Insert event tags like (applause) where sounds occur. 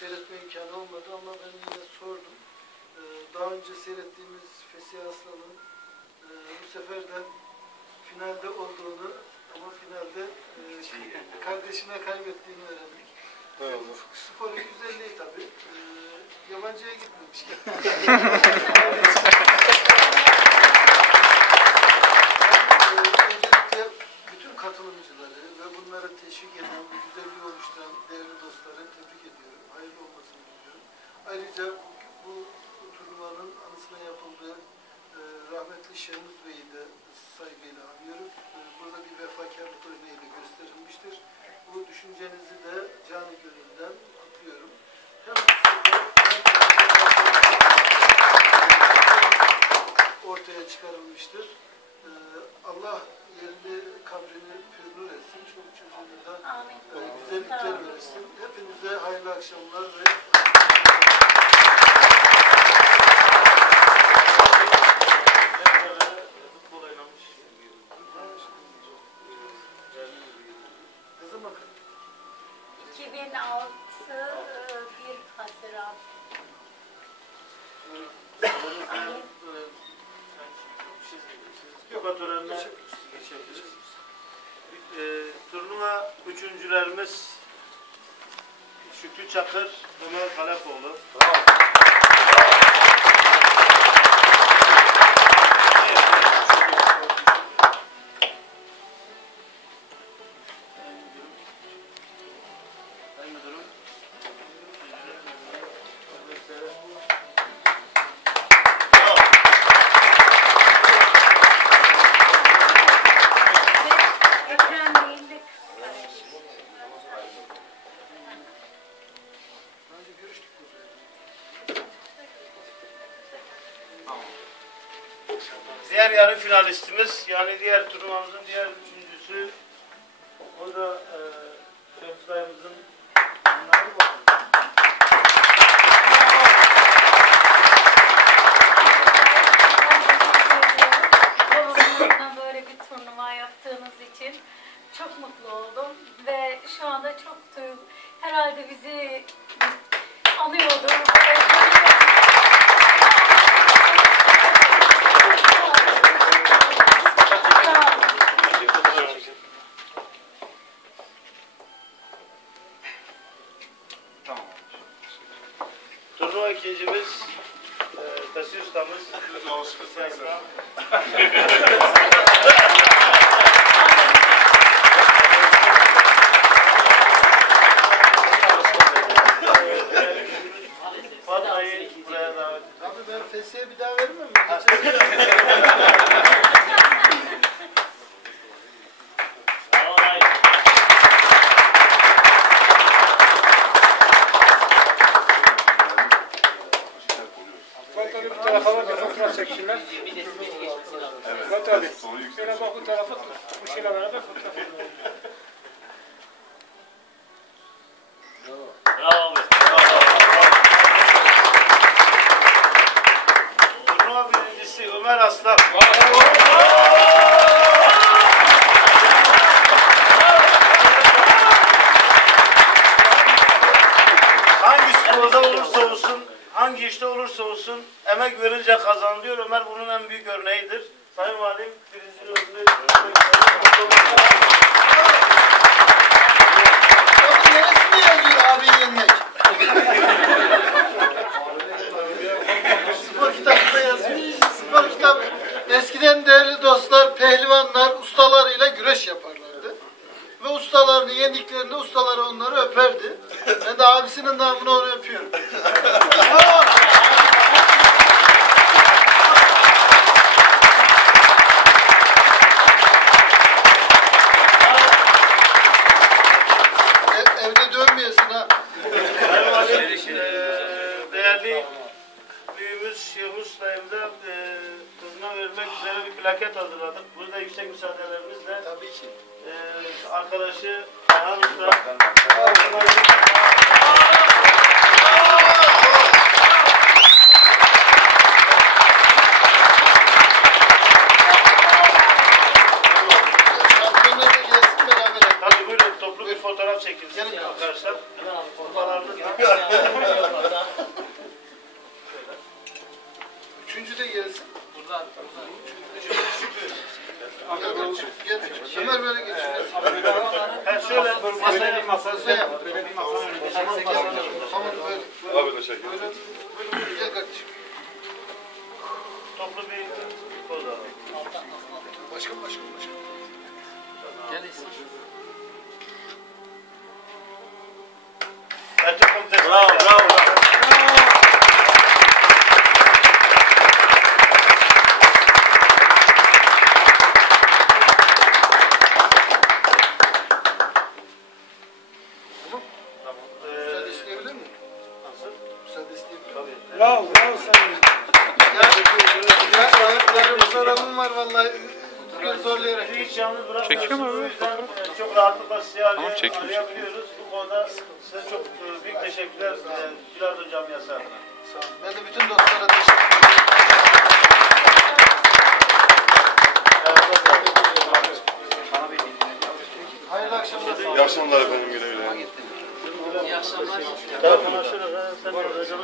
seyretme imkanı olmadı ama ben yine sordum. Ee, daha önce seyrettiğimiz Fesih Aslan'ın e, bu sefer de finalde olduğunu ama finalde e, kardeşine kaybettiğini öğrendik. Doğru. Sporun güzelliği tabii. Ee, yabancıya gitmemiş. (laughs) E, öncelikle bütün katılımcıları ve bunları teşvik eden, bu Ayrıca bu, bu turnuvanın anısına yapıldığı e, rahmetli Şemuz Bey'i de saygıyla anıyoruz. E, burada bir vefakarlık örneğiyle gösterilmiştir. Bu düşüncenizi de canı gönülden kutluyorum. Hem ortaya çıkarılmıştır. Ee, Allah yerini, kabrini pür nur etsin. Çoluk çocuğuna da e, güzellikler versin. Hepinize hayırlı akşamlar ve Futbol oynamış. Şükrü Çakır, Ömer Kalepoğlu. Sayın Diğer yarı finalistimiz yani diğer turnuvamızın diğer üçüncüsü o da e. Babamla böyle bir turnuva yaptığınız için çok mutlu oldum ve şu anda çok duygu- herhalde bizi anıyordur. Turnuva ikincimiz e, Taşı Ustamız. Hüseyin (laughs) Kağan. Fatma'yı buraya davet Abi ben Fesih'e bir daha vermem mi? Geçen Fuat abi bu tarafa bak, fotoğraf çeksinler. Fuat abi, şöyle bak bu tarafa tut. Bu şeyle beraber fotoğraf çekelim. Turnuva birincisi Ömer Aslan. Hangi sporda olursa olsun, hangi işte olursa olsun emek verince kazanılıyor. Ömer bunun en büyük örneğidir. Sayın Valim, birinci yenmek? Spor kitabında yazıyor. Spor kitabı. Eskiden değerli dostlar, pehlivanlar ustalarıyla güreş yaparlardı. Ve ustalarını yendiklerinde ustaları onları öperdi. Ben de abisinin namına onu öpüyorum. (laughs) büyüğümüz Yavuz dayımda eee kızına vermek üzere bir plaket hazırladık. Burada yüksek müsaadelerinizle Tabii ki. eee arkadaşı Ayhan Usta da. Tabii buyurun toplu bir fotoğraf çekilsin arkadaşlar. Kupalarınız (laughs) (laughs) Üçüncü de gelsin. Buradan. Gel, gel, gel. Ömer böyle geçiyor. Ha şöyle masaya Masaya. Tamam böyle. Abi de çek. Böyle. Gel kardeşim. toplu bir poz alalım. Başkan başkan başkan. Bence komitesi. Bravo bravo. Bravo, bravo sen. Ya, ya, ya, bir sorunum var vallahi. Bugün zorlayarak. Hiç yalnız. O yüzden e, çok rahatlıkla sizi araya, arayabiliyoruz. Bu konuda size çok e, büyük teşekkürler e, Bilardo Camiası adına. Sağ olun. Ben de bütün dostlara teşekkür ederim. Hayırlı akşamlar. İyi akşamlar efendim güle güle. Akşamlar. Telefonu açıyoruz. ha, Sen de hocanı